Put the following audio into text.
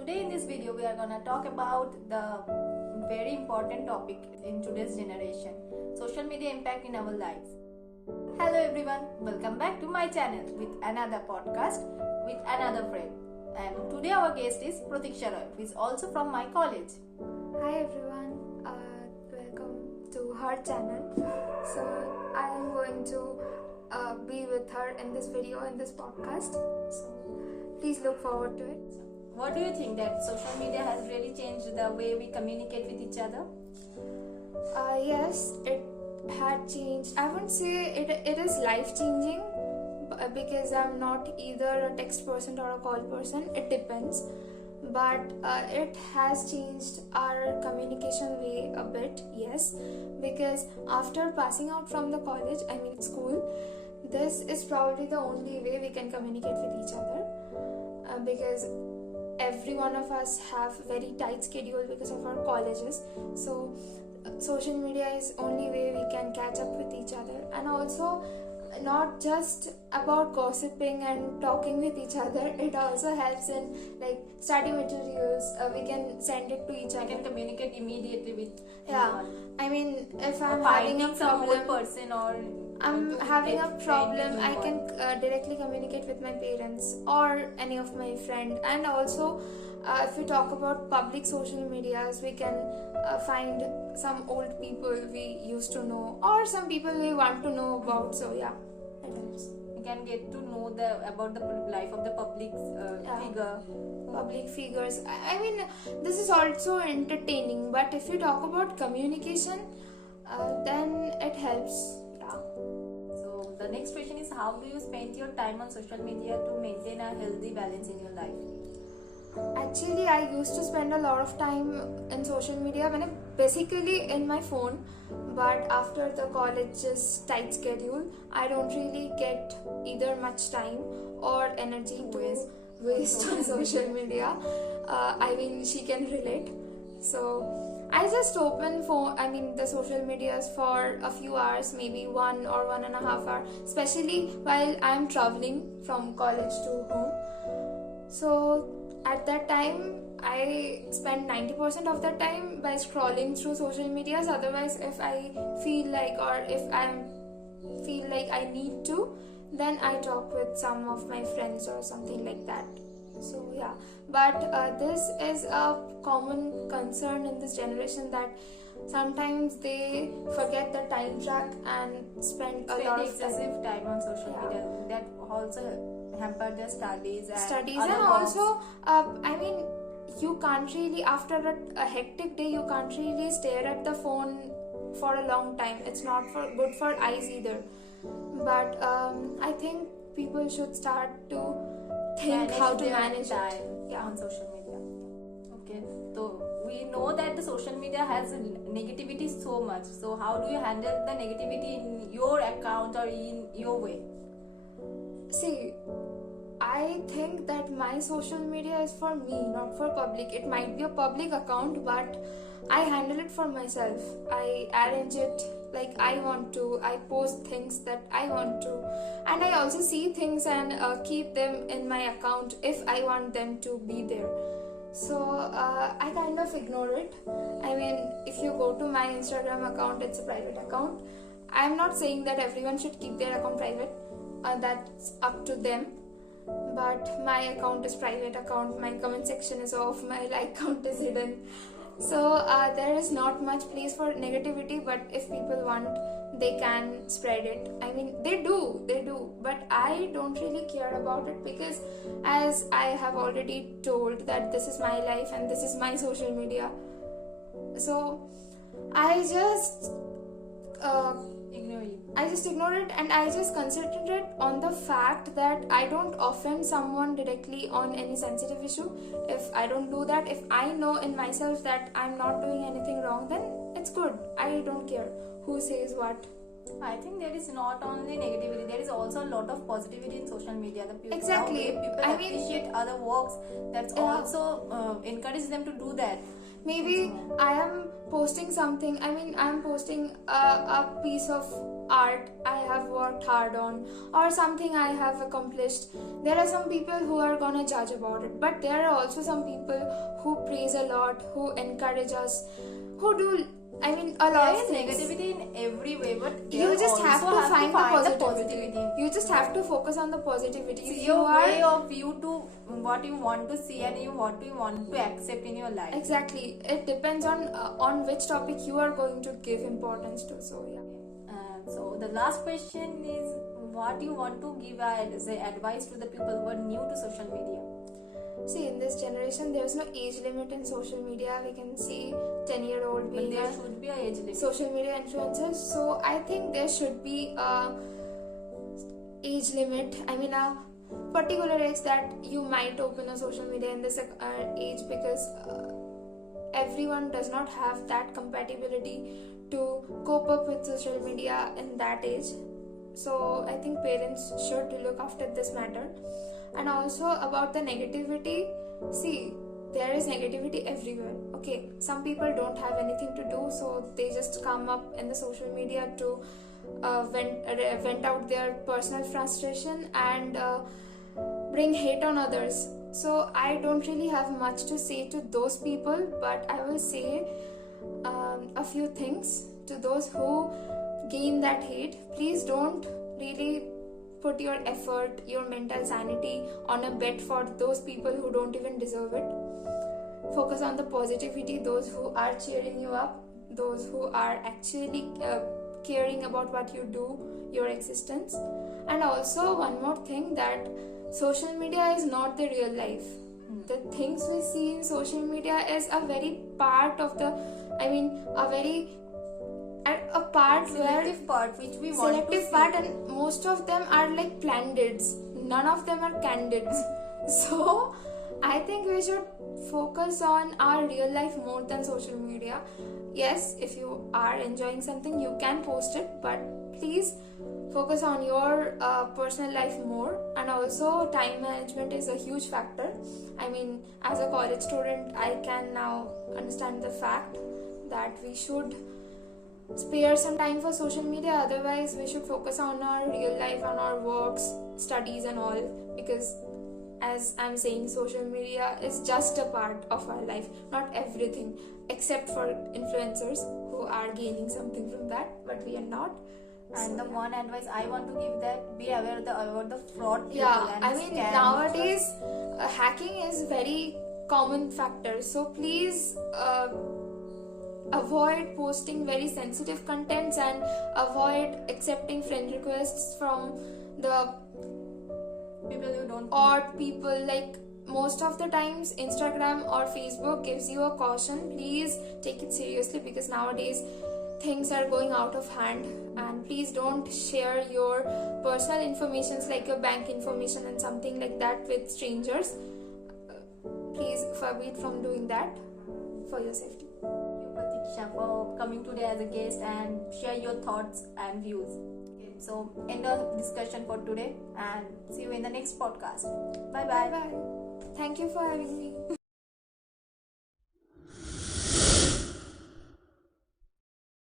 today in this video we are gonna talk about the very important topic in today's generation, social media impact in our lives. Hello everyone, welcome back to my channel with another podcast with another friend. And today our guest is Pratiksha Roy, who is also from my college. Hi everyone, welcome to her channel. So I am going to be with her in this video, in this podcast. So please look forward to it. What do you think that social media has really changed the way we communicate with each other? Yes, it had changed. I wouldn't say it is life changing because I'm not either a text person or a call person. It depends. But it has changed our communication way a bit, yes, because after passing out from the college, school, this is probably the only way we can communicate with each other because every one of us have very tight schedule because of our colleges. So social media is only way we can catch up with each other, and also not just about gossiping and talking with each other. It also helps in like study materials. We can send it to each other. We can communicate immediately with anyone. If I'm having having a some problem, old person or I'm having a problem, I can directly communicate with my parents or any of my friend. And also if we talk about public social medias, we can find some old people we used to know or some people we want to know about. So yeah, it helps. We can get to know about the life of the public Public figures. This is also entertaining, but if you talk about communication, then it helps. So the next question is, how do you spend your time on social media to maintain a healthy balance in your life? Actually, I used to spend a lot of time in social media basically in my phone, but after the college's tight schedule, I don't really get either much time or energy to waste on social media. She can relate. So I just open the social medias for a few hours, maybe 1 or 1.5 hours, especially while I'm traveling from college to home. So at that time, I spend 90% of the time by scrolling through social medias. Otherwise, if I feel like I need to, then I talk with some of my friends or something like that. So yeah, but this is a common concern in this generation that sometimes they forget the time track and spend a lot of excessive time on social media. That also hamper their studies and also you can't really, after a hectic day, you can't really stare at the phone for a long time. It's not good for eyes either. But I think people should start to think how to manage time on social media. Okay, so we know that the social media has negativity so much. So how do you handle the negativity in your account or in your way? See, I think that my social media is for me, not for public. It might be a public account, but I handle it for myself. I arrange it like I want to. I post things that I want to, and I also see things and keep them in my account if I want them to be there. So I kind of ignore it. If you go to my Instagram account, it's a private account. I'm not saying that everyone should keep their account private. That's up to them. But my account is private account. My comment section is off. My like count is hidden. So there is not much place for negativity, but if people want, they can spread it. They do, but I don't really care about it because, as I have already told, that this is my life and this is my social media. So I just ignore it, and I just concentrate on the fact that I don't offend someone directly on any sensitive issue. If I don't do that, if I know in myself that I'm not doing anything wrong, then it's good. I don't care who says what. I think there is not only negativity, there is also a lot of positivity in social media. Exactly. People appreciate other works. That's also encourage them to do that. maybe I am posting something, I am posting a piece of art I have worked hard on, or something I have accomplished. There are some people who are gonna judge about it, but there are also some people who praise a lot, who encourage us, who do, a lot There of is things. negativity in every way, but You just have to find the positivity. You just have to focus on the positivity. See If your you are way of you to what you want to see and what you want to accept in your life. exactly, it depends on which topic you are going to give importance to. So yeah. So the last question is, what you want to give as advice to the people who are new to social media? See, in this generation, there's no age limit in social media. We can see 10-year-old But being there a should be a age limit. social media influencers. So I think there should be a age limit. A particular age that you might open a social media in this age, because everyone does not have that compatibility to cope up with social media in that age. So I think parents should look after this matter. And also about the negativity, see, there is negativity everywhere. Okay, some people don't have anything to do, so they just come up in the social media to vent out their personal frustration and bring hate on others. So I don't really have much to say to those people, but I will say a few things to those who gain that hate. Please don't really put your effort, your mental sanity on a bet for those people who don't even deserve it. Focus on the positivity, those who are cheering you up, those who are actually caring about what you do, your existence. And also one more thing, that social media is not the real life. The things we see in social media is a very part of the, a part Selective where part which we want to selective see. part, and most of them are like plandids. None of them are candids. So I think we should focus on our real life more than social media. Yes, if you are enjoying something, you can post it, but please focus on your personal life more. And also time management is a huge factor. As a college student, I can now understand the fact that we should spare some time for social media. Otherwise, we should focus on our real life, on our works, studies and all, because as I'm saying, social media is just a part of our life, not everything, except for influencers who are gaining something from that, but we are not. And the one advice I want to give, that be aware about the fraud people. Yeah, and scam. nowadays hacking is very common factor. So please avoid posting very sensitive contents and avoid accepting friend requests from the people you don't odd people. Like, most of the times Instagram or Facebook gives you a caution. Please take it seriously, because nowadays things are going out of hand. And please don't share your personal informations like your bank information and something like that with strangers. Please forbid from doing that for your safety. Thank you, Pratiksha, for coming today as a guest and share your thoughts and views. Okay, so end of discussion for today, and see you in the next podcast. Bye bye. Bye. Thank you for having me.